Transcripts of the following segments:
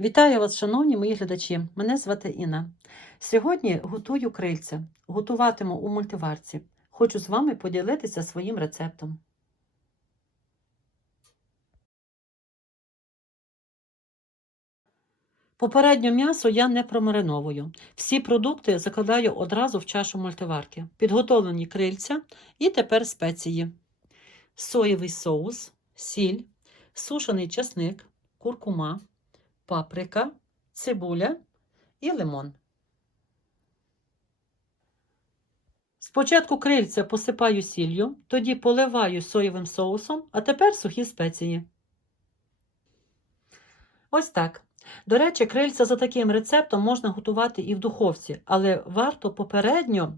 Вітаю вас, шановні мої глядачі. Мене звати Інна. Сьогодні готую крильця. Готуватиму у мультиварці. Хочу з вами поділитися своїм рецептом. Попередньо м'ясо я не промариновую. Всі продукти закладаю одразу в чашу мультиварки. Підготовлені крильця і тепер спеції. Соєвий соус, сіль, сушений часник, куркума, паприка, цибуля і лимон. Спочатку крильця посипаю сіллю, тоді поливаю соєвим соусом, а тепер сухі спеції. Ось так. До речі, крильця за таким рецептом можна готувати і в духовці, але варто попередньо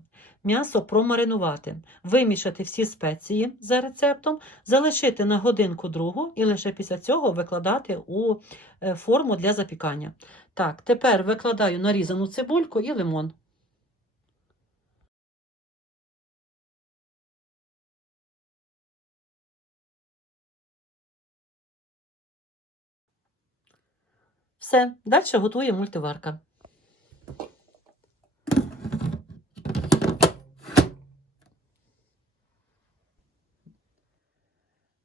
м'ясо промаринувати, вимішати всі спеції за рецептом, залишити на годинку другу і лише після цього викладати у е, форму для запікання. Так, тепер викладаю нарізану цибульку і лимон. Все, далі готує мультиварка.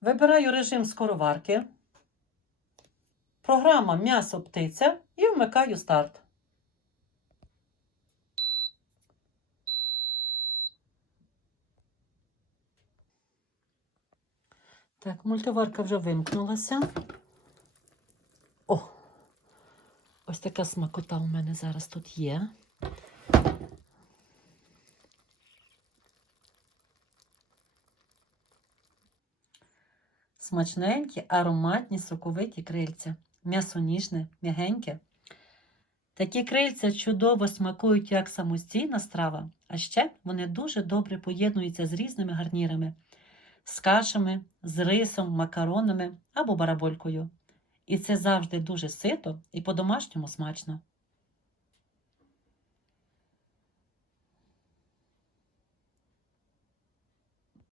Вибираю режим скороварки, програма м'ясо птиця і вмикаю старт. Так, мультиварка вже вимкнулася. Ось така смакота у мене зараз тут є. Смачненькі, ароматні, соковиті крильця. М'ясо ніжне, м'ягеньке. Такі крильця чудово смакують як самостійна страва, а ще вони дуже добре поєднуються з різними гарнірами, з кашами, з рисом, макаронами або бараболькою. І це завжди дуже сито і по-домашньому смачно.